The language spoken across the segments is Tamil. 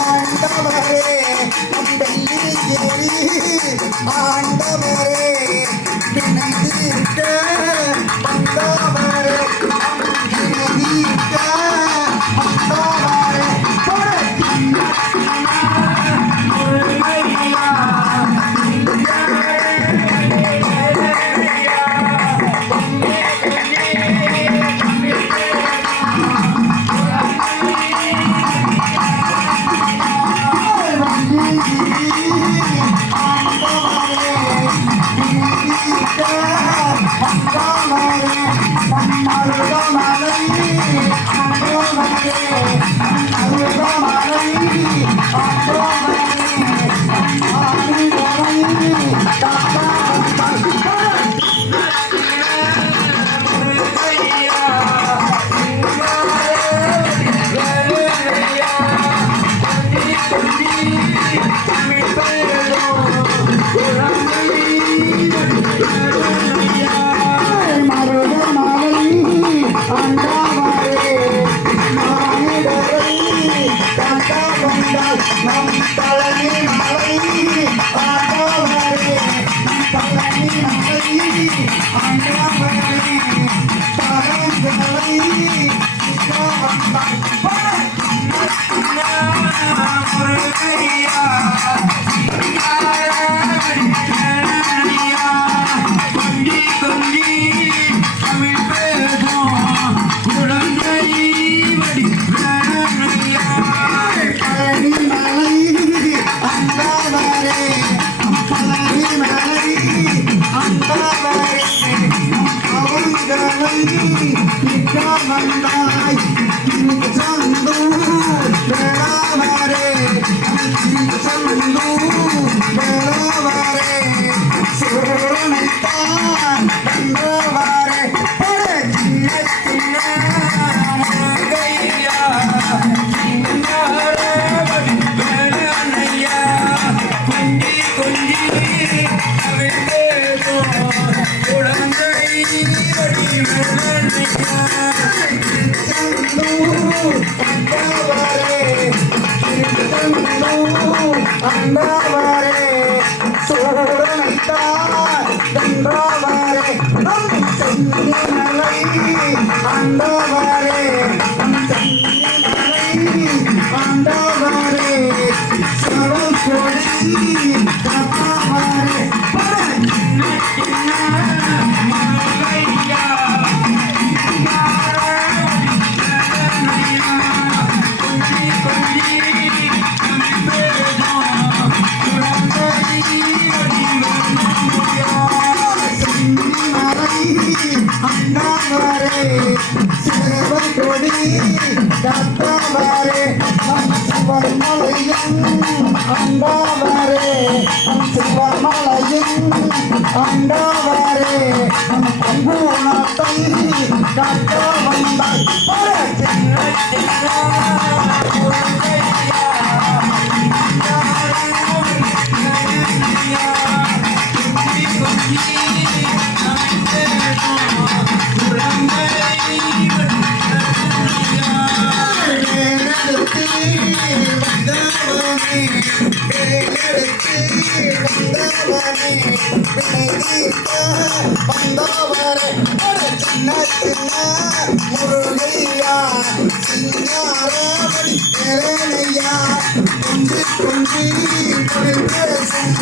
ஆண்டவரே நினைத்திருக்க வந்தவரே நினைத்திருக்க வந்தவரே வந்தவரே சின்ன சின்ன முருகையா சிங்காரமணி இளையா கொஞ்சி கொஞ்சி தொழில் பேசும்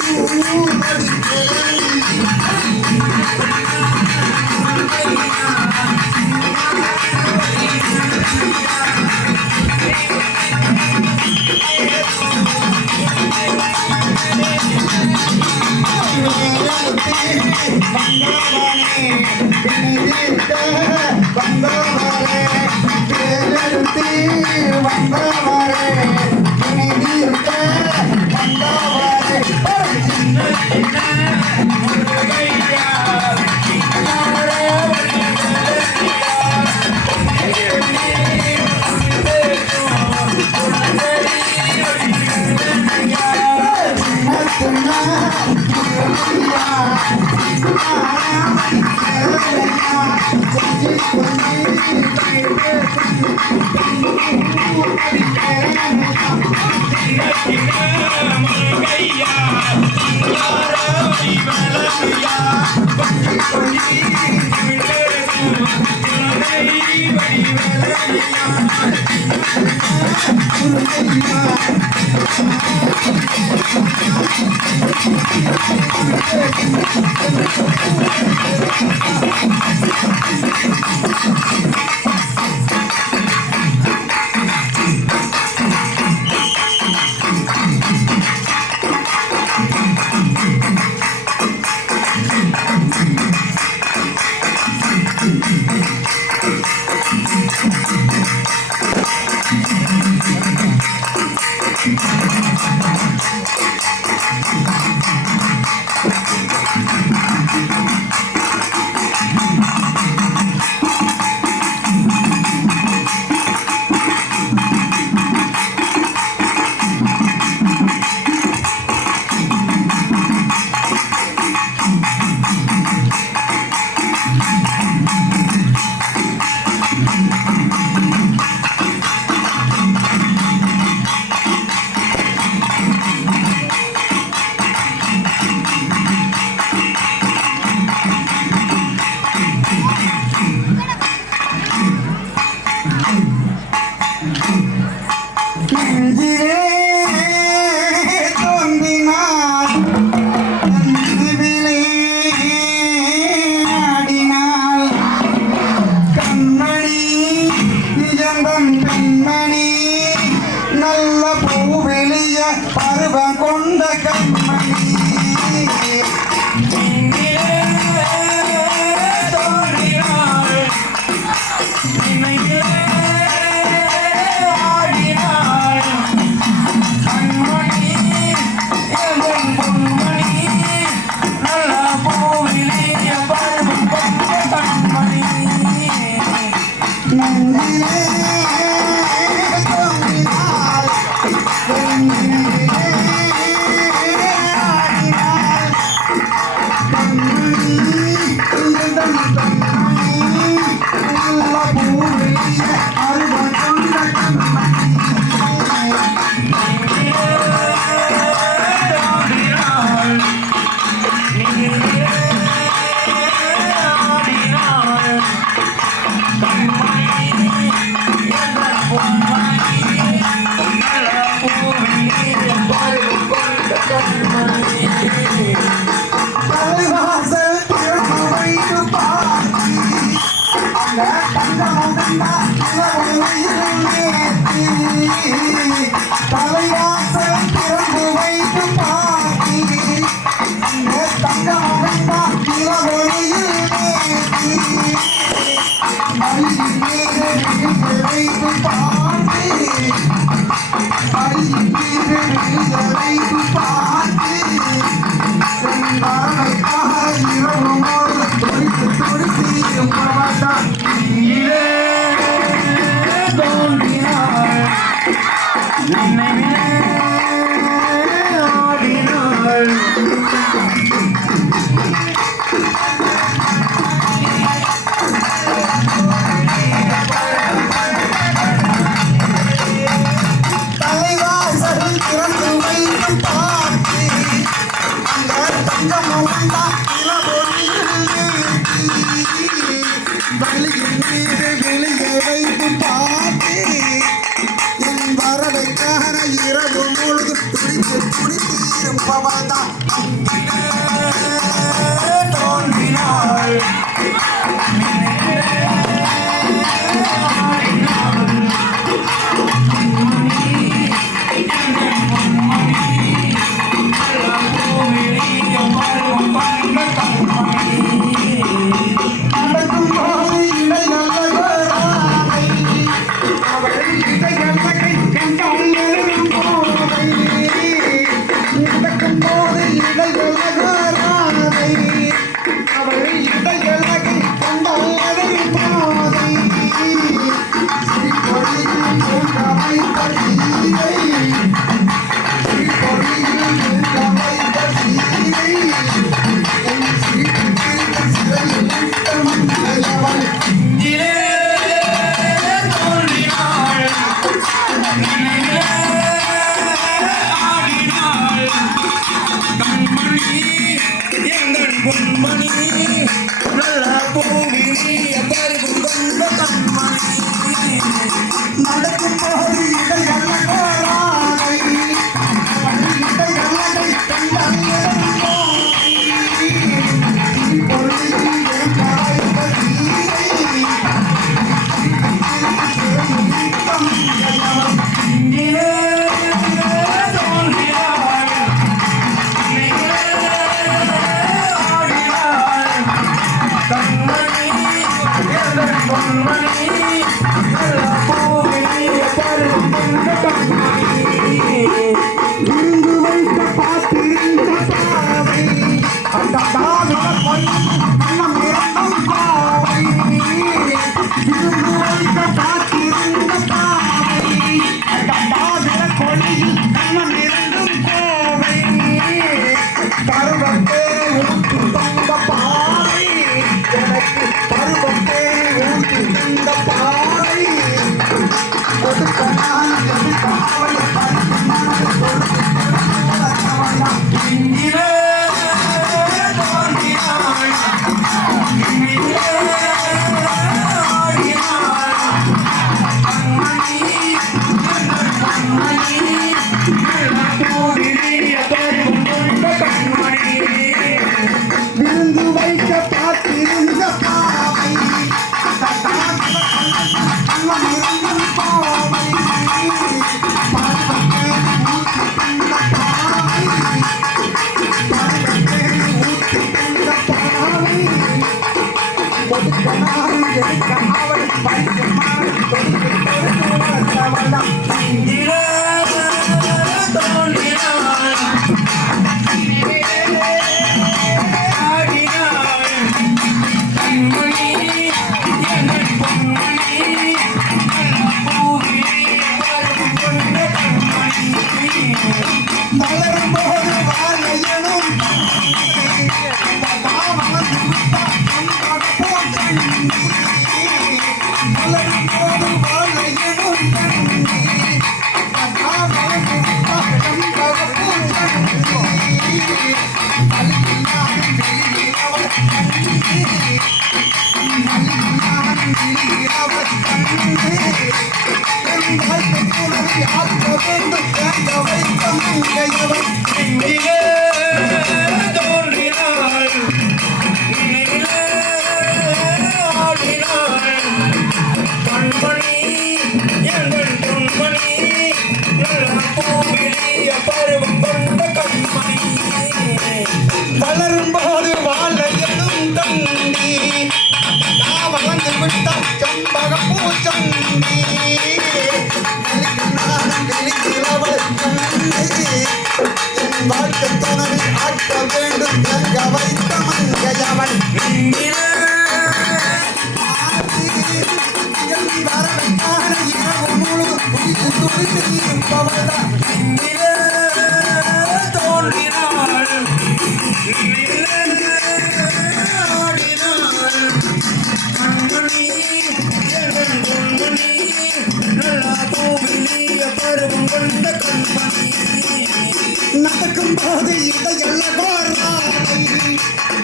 பூமதி வழியின் மீது விழியை வைத்து பார்த்து என் வரவைக்கான இரவு முழுதும் துடித்து துடித்து இருப்பவள்தான் தோன்றினாள்.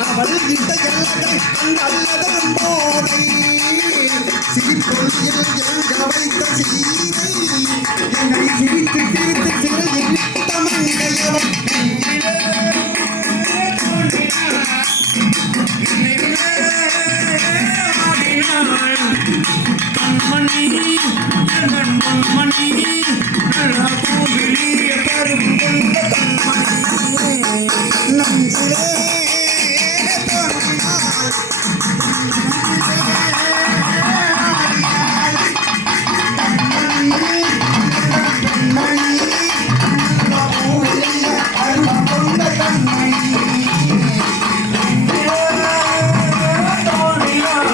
அவள் இந்த எல்லை அந்த அல்லதரும் போதை கண்மணி எங்கள் பொன்மணி நல்ல கோவிலிய கருப்பு கொண்ட கண்மணி நம்பிலே தோன்றினாள்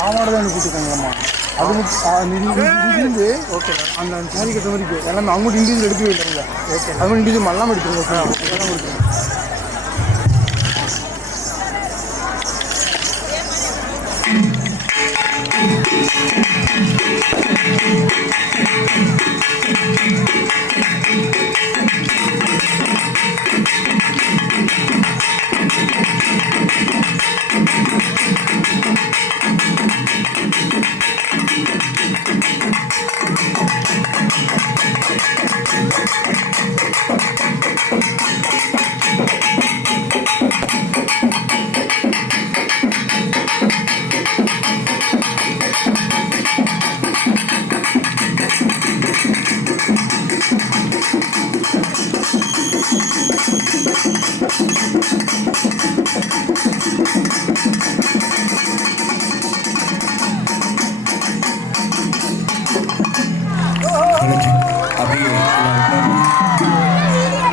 சாமாடு தான் கூப்பிட்டுருக்காங்கம்மா அது இருந்து ஓகே அந்த சாரி கட்ட மாதிரி எல்லாமே அவங்க இண்டிவிஜுவல் எடுக்கவே இல்லைங்க ஓகே அது மாதிரி இண்டிவிஜுவல் மல்லாம் எடுத்துருங்க எல்லாம் கொடுத்துருங்க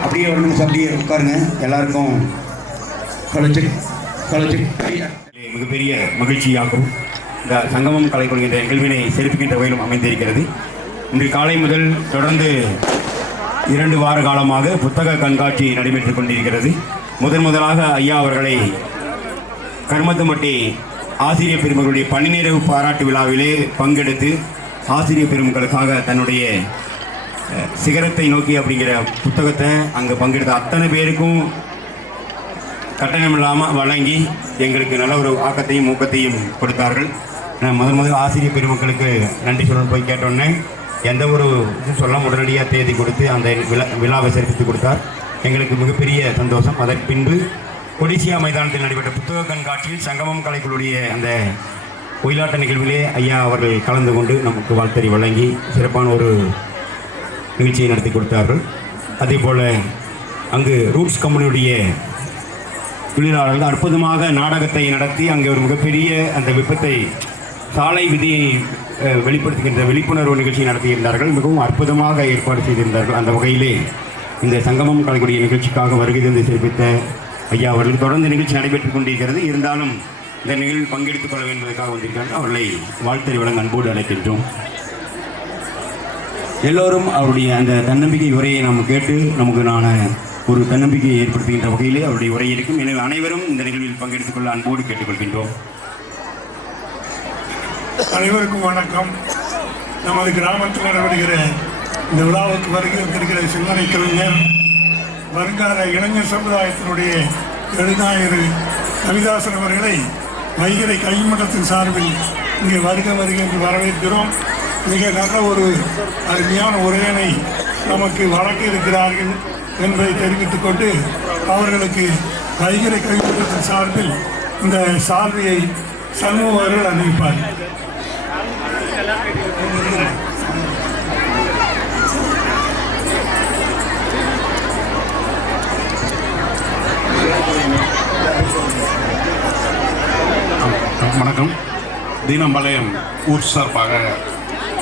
அப்படியே ஒரு நிமிஷம் அப்படியே உட்காருங்க. எல்லாருக்கும் மிகப்பெரிய மகிழ்ச்சியாகவும் இந்த சங்கமம் கலை கொள்கின்ற நிகழ்வினை சிறப்பிக்கின்ற வகையிலும் அமைந்திருக்கிறது. இன்று காலை முதல் தொடர்ந்து 2 வார காலமாக புத்தக கண்காட்சி நடைபெற்றுக் கொண்டிருக்கிறது. முதலாக ஐயா அவர்களை கருமத்தம்பட்டி ஆசிரியர் பெருமக்களுடைய பணி நிறைவு பாராட்டு விழாவிலே பங்கெடுத்து ஆசிரியர் பெருமக்களுக்காக தன்னுடைய சிகரத்தை நோக்கி அப்படிங்கிற புத்தகத்தை அங்கே பங்கெடுத்த அத்தனை பேருக்கும் கட்டணமில்லாமல் வழங்கி எங்களுக்கு நல்ல ஒரு ஆக்கத்தையும் ஊக்கத்தையும் கொடுத்தார்கள். நான் முதல் ஆசிரியர் பெருமக்களுக்கு நன்றி சொல்லணும் போய் கேட்டோன்னே எந்த ஒரு இதுவும் சொல்ல உடனடியாக தேதி கொடுத்து அந்த விழாவை சிறப்பித்து கொடுத்தார். எங்களுக்கு மிகப்பெரிய சந்தோஷம். அதற்கு பின்பு கொடிசியா மைதானத்தில் நடைபெற்ற புத்தக கண்காட்சியில் சங்கமம் கலைக்குழுடைய அந்த ஒயிலாட்ட நிகழ்விலே ஐயா அவர்கள் கலந்து கொண்டு நமக்கு வாழ்த்தறி வழங்கி சிறப்பான ஒரு நிகழ்ச்சியை நடத்தி கொடுத்தார்கள். அதே போல் அங்கு ரூட்ஸ் கம்பெனியுடைய தொழிலாளர்கள் அற்புதமாக நாடகத்தை நடத்தி அங்கே ஒரு மிகப்பெரிய அந்த விபத்தை சாலை விதியை வெளிப்படுத்துகின்ற விழிப்புணர்வு நிகழ்ச்சியை நடத்தியிருந்தார்கள். மிகவும் அற்புதமாக ஏற்பாடு செய்திருந்தார்கள். அந்த வகையிலே இந்த சங்கமம் கலைக்கூடிய நிகழ்ச்சிக்காக வருகை தந்து சிறப்பித்த ஐயா அவர்கள் தொடர்ந்து நிகழ்ச்சி நடைபெற்றுக் கொண்டிருக்கிறது. இருந்தாலும் இந்த நிகழ்வில் பங்கெடுத்துக் கொள்ள வேண்டுவதற்காக வந்திருக்கிறார்கள். அவர்களை வாழ்த்தறி வழங்க அன்போடு அழைக்கின்றோம். எல்லோரும் அவருடைய அந்த தன்னம்பிக்கை உரையை நாம் கேட்டு நமக்கு ஒரு தன்னம்பிக்கையை ஏற்படுத்துகின்ற வகையிலே அவருடைய உரை இருக்கும். எனவே அனைவரும் இந்த நிகழ்வில் பங்கெடுத்துக் கொள்ள அன்போடு கேட்டுக்கொள்கின்றோம். அனைவருக்கும் வணக்கம். நமது கிராமத்தில் நடைபெறுகிற இந்த விழாவுக்கு வருகை வந்திருக்கிற சிந்தனை கவிஞர் வருங்கால இளைஞர் சமுதாயத்தினுடைய எழுநாயர் கவிதாசன் அவர்களை வைகரை கைமன்றத்தின் சார்பில் இங்கே வருக என்று வரவேற்கிறோம். மிக நல்ல ஒரு அருமையான உரையினை நமக்கு வழங்க இருக்கிறார்கள் என்பதை தெரிவித்துக் கொண்டு அவர்களுக்கு வைகரை கைமன்றத்தின் சார்பில் இந்த சால்வையை சண்முக அவர்கள் அறிவிப்பார். வணக்கம். தீனம்பாளையம் ஊர் சார்பாக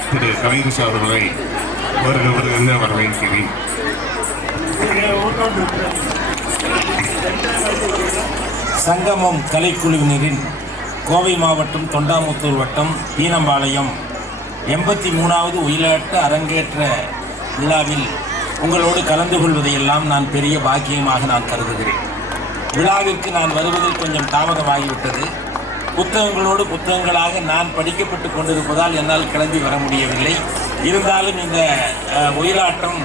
திரு கவிதாஸ் அவர்களை வருக வரவேற்கிறேன். சங்கமம் கலைக்குழுவினரின் கோவை மாவட்டம் தொண்டாமுத்தூர் வட்டம் தீனம்பாளையம் 83வது ஒயிலாட்ட அரங்கேற்ற விழாவில் உங்களோடு கலந்து கொள்வதையெல்லாம் நான் பெரிய பாக்கியமாக நான் கருதுகிறேன். விழாவிற்கு நான் வருவதில் கொஞ்சம் தாமதமாகிவிட்டது. புத்தகங்களாக நான் படிக்கப்பட்டு கொண்டிருப்பதால் என்னால் கிளம்பி வர முடியவில்லை. இருந்தாலும் இந்த ஒயிலாட்டம்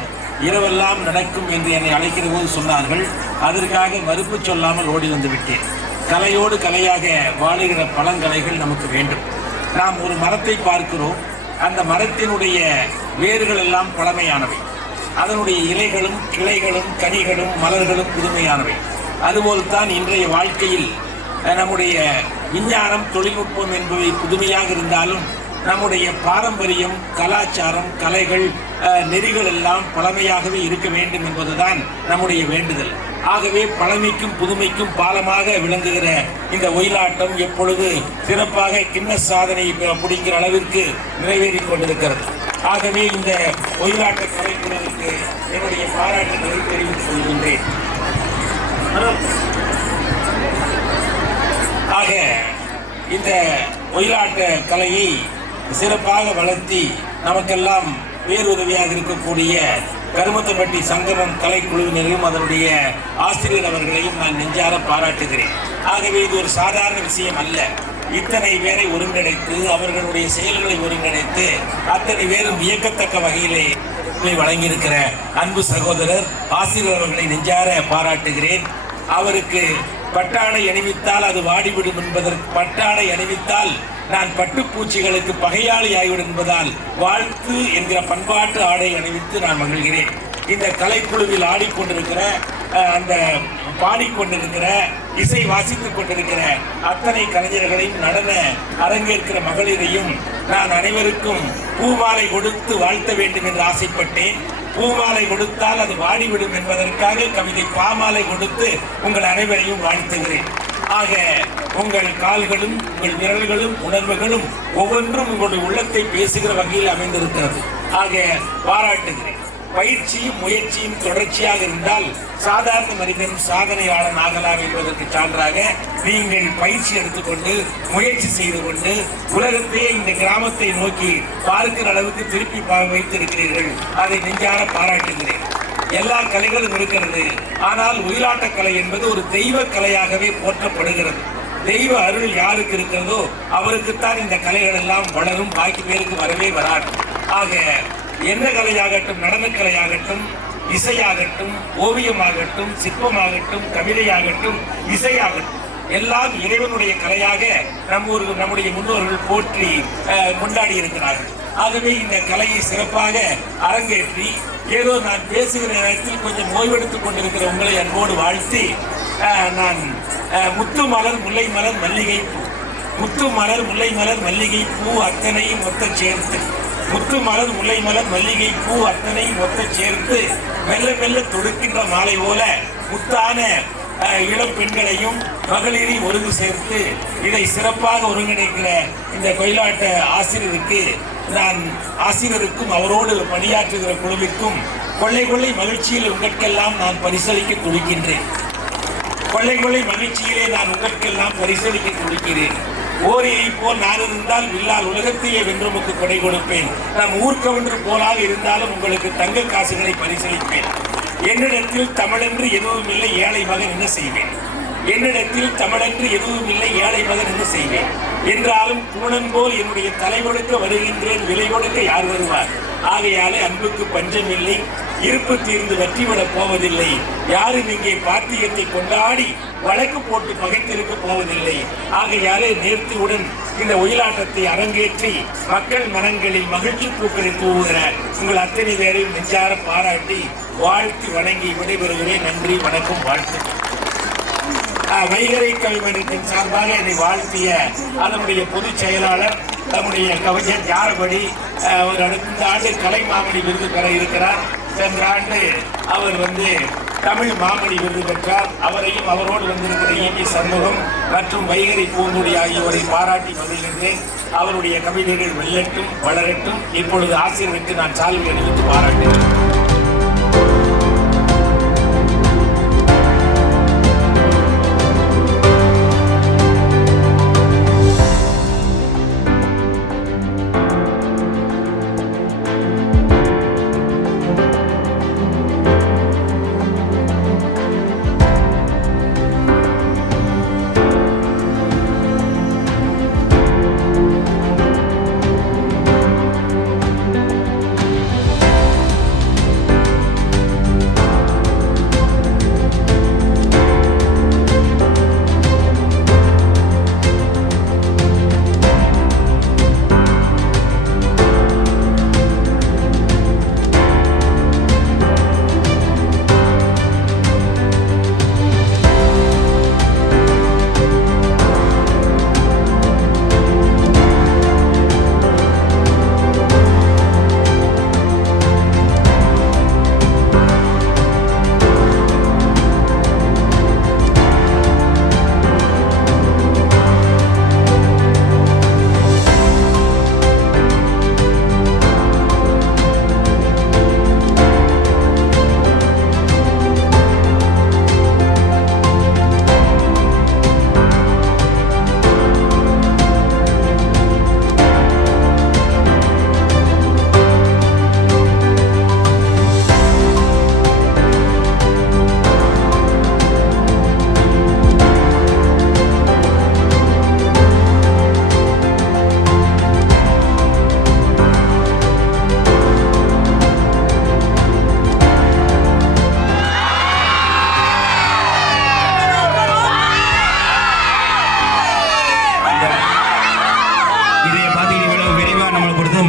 இரவெல்லாம் நடக்கும் என்று என்னை அழைக்கிற போது சொன்னார்கள். அதற்காக மறுப்பு சொல்லாமல் ஓடி வந்து விட்டேன். கலையோடு கலையாக வாழுகிற பழங்கலைகள் நமக்கு வேண்டும். நாம் ஒரு மரத்தை பார்க்கிறோம். அந்த மரத்தினுடைய வேர்கள் எல்லாம் பழமையானவை. அதனுடைய இலைகளும் கிளைகளும் கனிகளும் மலர்களும் புதுமையானவை. அதுபோல்தான் இன்றைய வாழ்க்கையில் நம்முடைய விஞ்ஞானம் தொழில்நுட்பம் என்பவை புதுமையாக இருந்தாலும் நம்முடைய பாரம்பரியம் கலாச்சாரம் கலைகள் நெறிகள் எல்லாம் பழமையாகவே இருக்க வேண்டும் என்பதுதான் நம்முடைய வேண்டுதல். ஆகவே பழமைக்கும் புதுமைக்கும் பாலமாக விளங்குகிற இந்த ஒயிலாட்டம் எப்பொழுது சிறப்பாக கின்னஸ் சாதனை பிடிக்கிற அளவிற்கு நிறைவேறி கொண்டிருக்கிறது. ஆகவே இந்த ஒயிலாட்ட கலைக்குழுவிற்கு என்னுடைய பாராட்டுகளை தெரிவித்துக் கொள்கின்றேன். ஆக இந்த ஒயிலாட்ட கலையை சிறப்பாக வளர்த்தி நமக்கெல்லாம் பேருதவியாக இருக்கக்கூடிய கருமத்தம்பட்டி சங்கமம் கலைக்குழுவினரையும் அதனுடைய ஆசிரியர் அவர்களையும் நான் நெஞ்சார பாராட்டுகிறேன். ஆகவே இது ஒரு சாதாரண விஷயம் அல்ல. இத்தனை பேரை ஒருங்கிணைத்து அவர்களுடைய செயல்களை ஒருங்கிணைத்து அத்தனை பேரும் வியக்கத்தக்க வகையிலே வழங்கியிருக்கிற அன்பு சகோதரர் ஆசிரியர் அவர்களை நெஞ்சார பாராட்டுகிறேன். அவருக்கு பட்டாடை அணிவித்தால் அது வாடிவிடும் என்பதற்கு பட்டாடை அணிவித்தால் நான் பட்டுப்பூச்சிகளுக்கு பகையாளி ஆகிவிடும் என்பதால் வாழ்த்து என்கிற பண்பாட்டு ஆடை அணிவித்து நான் மகிழ்கிறேன். இந்த கலைக்குழுவில் ஆடிக்கொண்டிருக்கிற அந்த பாடிக்கொண்டிருக்கிற இசை வாசித்துக் கொண்டிருக்கிற அத்தனை கலைஞர்களையும் நடன அரங்கேற்கிற மகளிரையும் நான் அனைவருக்கும் பூமாலை கொடுத்து வாழ்த்த வேண்டும் என்று ஆசைப்பட்டேன். பூமாலை கொடுத்தால் அது வாடிவிடும் என்பதற்காக கவிதை பாமாலை கொடுத்து உங்கள் அனைவரையும் வாழ்த்துகிறேன். ஆக உங்கள் கால்களும் உங்கள் விரல்களும் உணர்வுகளும் ஒவ்வொன்றும் உங்களுடைய உள்ளத்தை பேசுகிற வகையில் அமைந்திருக்கிறது. ஆக பாராட்டுகிறேன். பயிற்சியும் முயற்சியும் தொடர்ச்சியாக இருந்தால் சாதாரண மனிதன் சாதனையாளன் ஆகலாம் என்பதற்கு சான்றாக நீங்கள் பயிற்சி எடுத்துக்கொண்டு முயற்சி செய்து கொண்டு உலகத்தையே இந்த கிராமத்தை நோக்கி பார்க்கிற அளவுக்கு திருப்பி வைத்திருக்கிறீர்கள். அதை நெஞ்சார பாராட்டுகிறேன். எல்லா கலைகளும் இருக்கிறது. ஆனால் ஒயிலாட்ட கலை என்பது ஒரு தெய்வ கலையாகவே போற்றப்படுகிறது. தெய்வ அருள் யாருக்கு இருக்கிறதோ அவருக்குத்தான் இந்த கலைகள் எல்லாம் வளரும். பாக்கி பேருக்கு வரவே வராது. ஆக என்ன கலையாகட்டும் நடனக்கலையாகட்டும் இசையாகட்டும், ஓவியமாகட்டும், சிற்பமாகட்டும், கவிதையாகட்டும், இசையாகட்டும், எல்லாம் இறைவனுடைய கலையாக நம்முடைய முன்னோர்கள் போற்றி கொண்டாடி இருக்கிறார்கள். ஆகவே இந்த கலையை சிறப்பாக அரங்கேற்றி ஏதோ நான் பேசுகிற நேரத்தில் கொஞ்சம் ஓய்வெடுத்துக் கொண்டிருக்கிற உங்களை அன்போடு வாழ்த்தி நான் முத்து மலர் முல்லை மலர் மல்லிகை பூ, முத்து மலர் முல்லை மலர் மல்லிகை பூ அத்தனையும் மொத்த சேர்த்து, முத்து மலர் முல்லை மலர் மல்லிகை பூ அத்தனையும் மொத்த சேர்த்து மெல்ல மெல்ல தொடுக்கின்ற மாலை போல முத்தான இளம் பெண்களையும் மகளிரையும் ஒருங்கு சேர்த்து இதை சிறப்பாக ஒருங்கிணைக்கிற இந்த கோயிலாட்ட ஆசிரியருக்கும் அவரோடு பணியாற்றுகிற குழுவிற்கும் கொள்ளை கொள்ளை மகிழ்ச்சியில் உங்களுக்கெல்லாம் நான் பரிசளிக்க துடிக்கின்றேன். கொள்ளை கொள்ளை மகிழ்ச்சியிலே நான் உங்களுக்கெல்லாம் பரிசளிக்க துடிக்கிறேன். ஓரியை போல் நான் இருந்தால் வில்லால் உலகத்தையே வென்றுமுக்கு கொடை கொடுப்பேன். நம் ஊர்க்கவன்று போலாக இருந்தாலும் உங்களுக்கு தங்க காசுகளை பரிசளிப்பேன். என்னிடத்தில் தமிழென்று எதுவும் இல்லை, ஏழை மகன் என்ன செய்வேன்? என்னிடத்தில் தமிழென்று எதுவும் இல்லை, ஏழை மகன் என்ன செய்வேன் என்றாலும் கூணன் போல் என்னுடைய தலை கொடுக்க வருகின்றேன், விலை கொடுக்க யார் வருவார்? ஆகையாலே அன்புக்கு பஞ்சம் இல்லை, இருப்பு தீர்ந்து வற்றிவிடப் போவதில்லை. யாரும் இங்கே பாத்தியத்தை கொண்டாடி வழக்கு போட்டு பகைத்திருக்க போவதில்லை. ஆகையாலே நேர்த்தியுடன் இந்த ஒயிலாட்டத்தை அரங்கேற்றி மக்கள் மனங்களில் மகிழ்ச்சி பூக்களை தூவுகிற உங்கள் அத்தனை பேரையும் நெஞ்சார பாராட்டி வாழ்த்தி வணங்கி விடைபெறுகிறேன். நன்றி, வணக்கம், வாழ்த்து. வைகரை கவிமன்றத்தின் சார்பாக என்னை வாழ்த்திய அதனுடைய பொதுச் செயலாளர் நம்முடைய கவிஞர் யாரபடி அவர் அடுத்த ஆண்டு கலை மாமணி விருது பெற இருக்கிறார். சென்ற ஆண்டு அவர் தமிழ் மாமணி விருது பெற்றார். அவரையும் அவரோடு வந்திருக்கிற ஈபி சண்முகம் மற்றும் வைகரை பூங்குடி ஆகியோரை பாராட்டி மகிழ்கின்றேன். அவருடைய கவிதைகள் வெல்லட்டும், வளரட்டும். இப்பொழுது ஆசிரியருக்கு நான் சால்வை அணிவித்து பாராட்டுகிறேன்.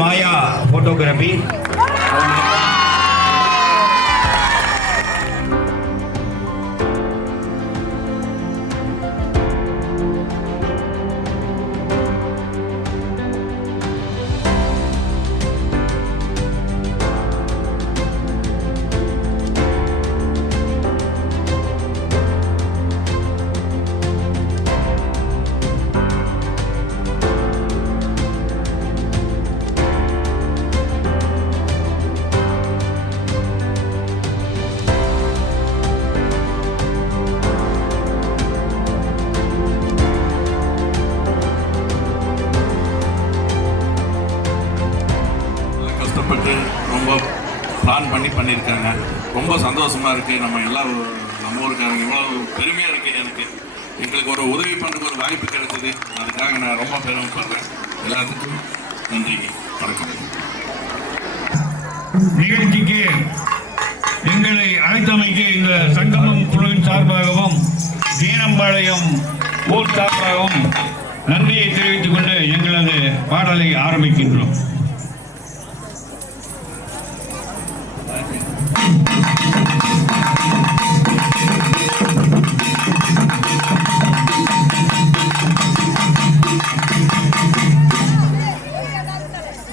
மாயா போட்டோகிராஃபி ரொம்ப பிளான் பண்ணியிருக்காங்க. ரொம்ப சந்தோஷமாக இருக்குது. நம்ம ஊருக்காரங்க இவ்வளோ பெருமையாக இருக்குது. எங்களுக்கு ஒரு உதவி பண்ணுறதுக்கு ஒரு வாய்ப்பு கிடைச்சது. அதுக்காக நான் ரொம்ப பெருமைப்படுறேன். எல்லாத்துக்கும் நன்றி, வணக்கம். நிகழ்ச்சிக்கு எங்களை அழைத்தமைக்கு இந்த சங்கமம் குழுவின் சார்பாகவும் தீனம்பாளையம் ஊர் சார்பாகவும் நன்றியை தெரிவித்துக் கொண்டு எங்களது பாடலை ஆரம்பிக்கின்றோம்.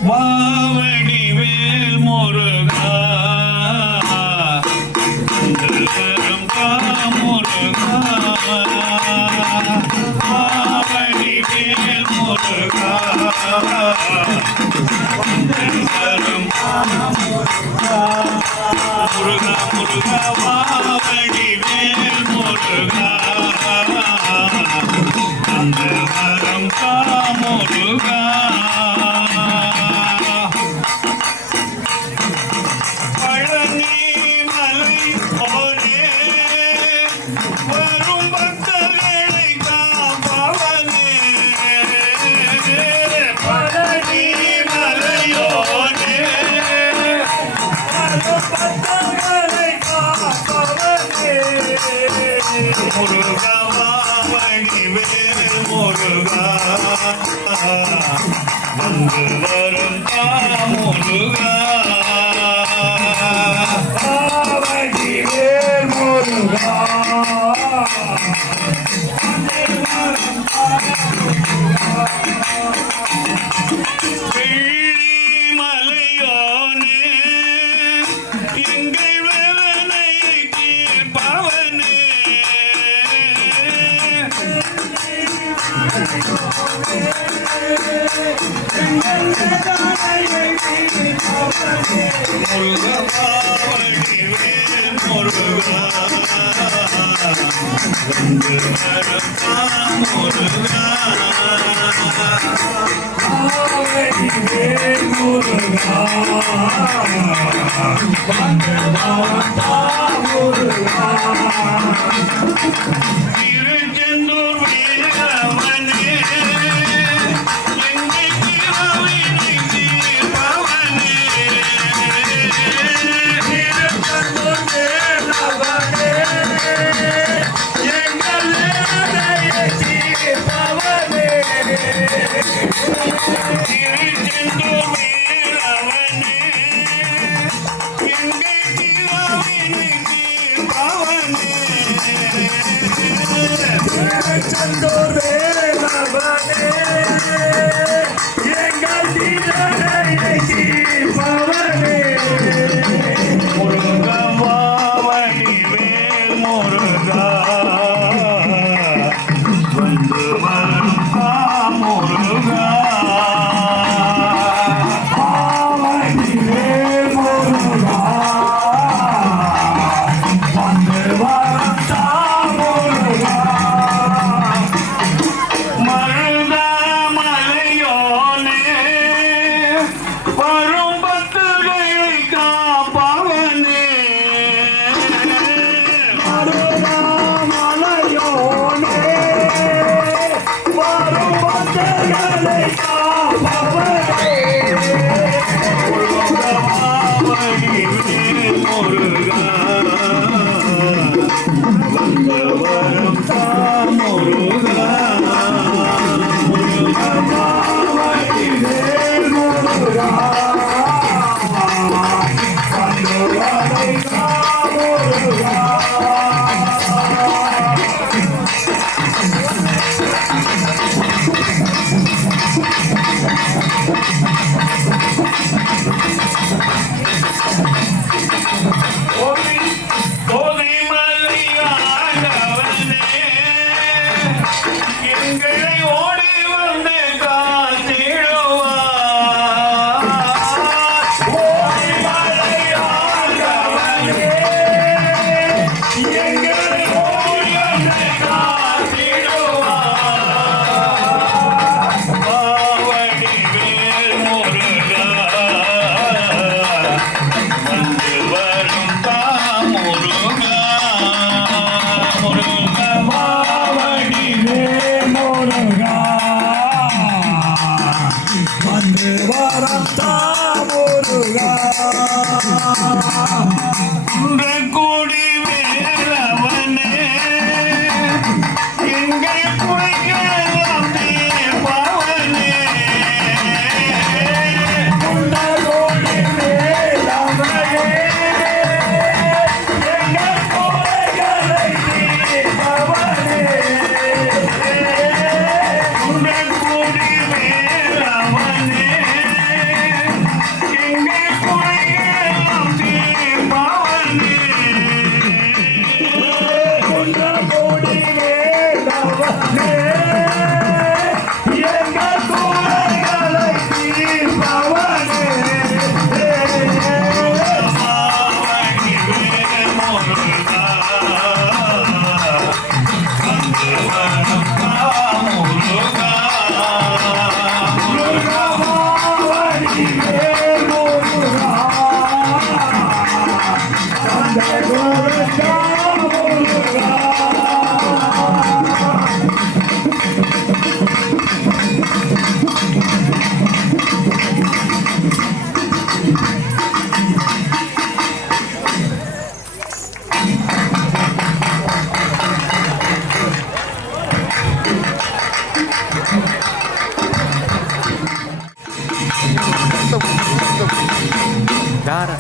வாவடி வேல் முருகா வரும் முருகா வாவடி வேல் முருகா வரும் முருகா முருகா வாவடி வேல் முருகா அந்த வரம் முருகா முருகா வாவடி வேல் முருகா வந்து வரும் முருகா வாவடி வேல் முருகா வெள்ளி மலையோனே எங்கள் வேதனை தீர்ப்பவனே முருகா வாவடி வேல் முருகா வந்து வரும் முருகா வாவடி வேல் முருகா வந்து வரும் முருகா திருச்செந்தூர் வீரவனே எங்கள் தீரவினை தீர்ப்பவனே திருச்செந்தூர் வீரவனே எங்கள் வேதனையை தீர்ப்பவனே திருச்செந்தூர் வீரவனே எங்கள் தீரவினை தீர்ப்பவனே திருச்செந்தூர் வீரவனே எங்கள் தீரவினை தீர்ப்பவனே முருகா வாவடி வேல் முருகா வந்து வரும் முருகா வாவடி வேல் முருகா வந்து வரும் முருகா மருதா மலையோனே வரும் பக்தர்களை காப்பவனே மருதா மலையோனே வரும் பக்தர்களை காப்பவனே முருகா வாவடி வேல் முருகா வந்து வரும் முருகா முருகா வாவடி வேல் முருகா வந்து வரும் முருகா கோதைமலை ஆண்டவனே எங்களை ஓடி வந்து காத்திடுவார் கோதைமலை ஆண்டவனே எங்களை ஓடி வந்து காத்திடுவார் வாவடி வேல் முருகா வந்து வரும் முருகா முருகா வாவடி வேல் முருகா வந்து வரும் முருகா விட்டல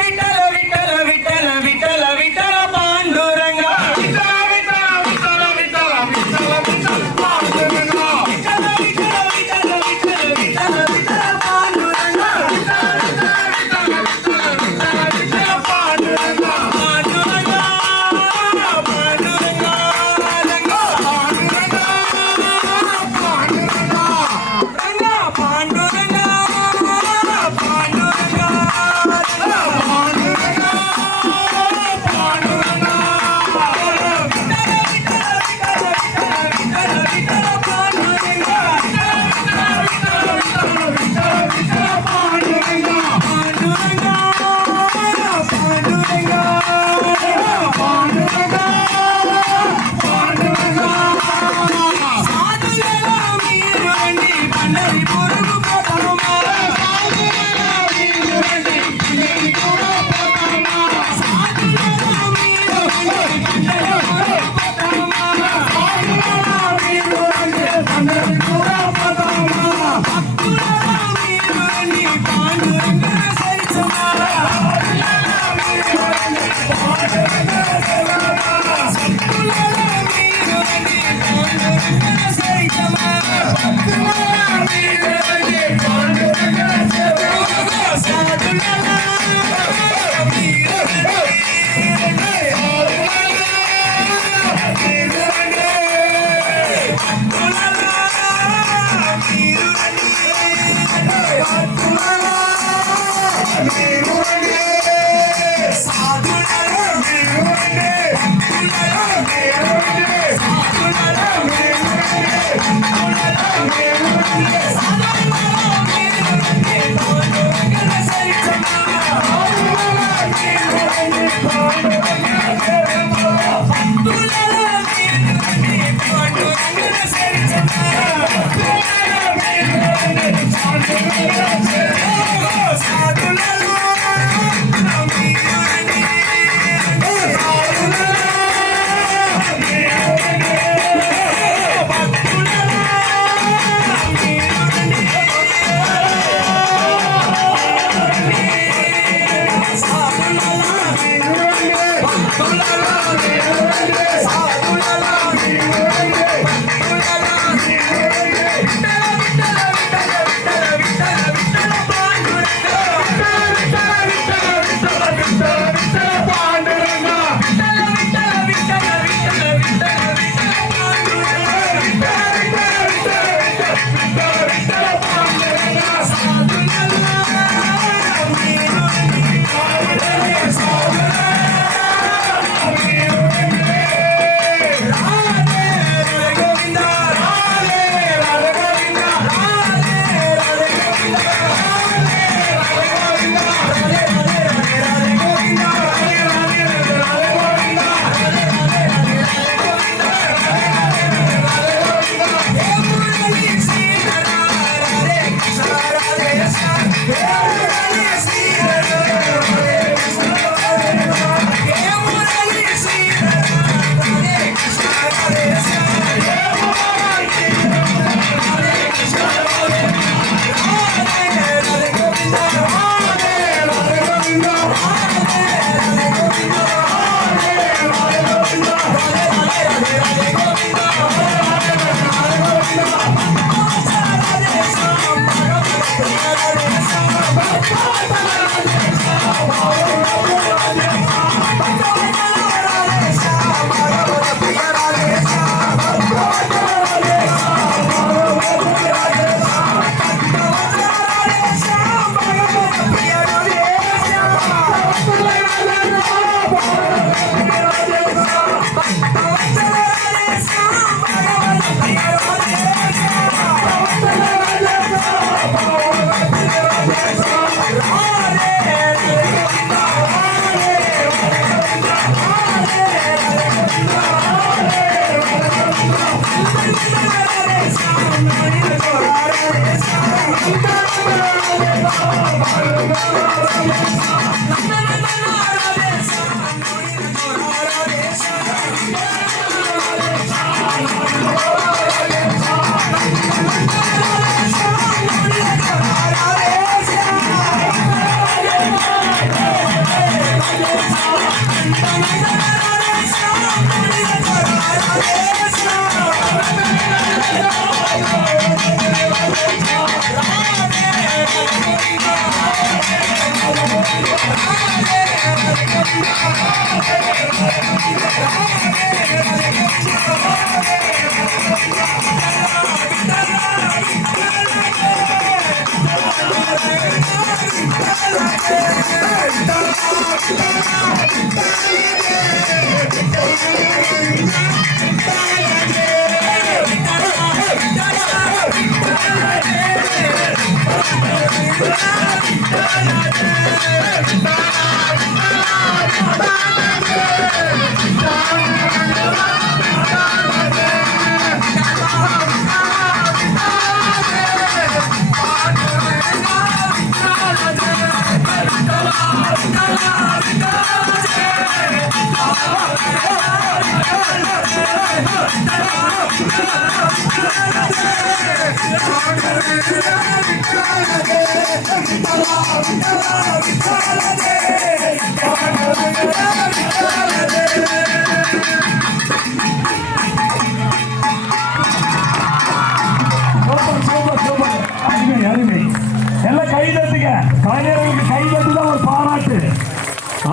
விட்டல விட்டல விட்டல விட்டல விட்டல பாண்டுரங்க விட்டல விட்டல விட்டல விட்டல விட்டல விட்டல பாண்டுரங்க விட்டல விட்டல விட்டல விட்டல விட்டல விட்டல பாண்டுரங்க விட்டல விட்டல விட்டல விட்டல விட்டல பாண்டுரங்க பாண்டுரங்க பாண்டுரங்க ரங்க பாண்டுரங்க பாண்டுரங்க ரங்க பாண்டுரங்க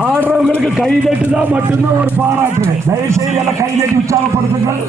பாடுறவங்களுக்கு கைதட்டு தான் மட்டும்தான் ஒரு பாராட்டு. தயவுசெய்து எல்லாம் கைதட்டி உற்சாகப்படுத்துங்கள்.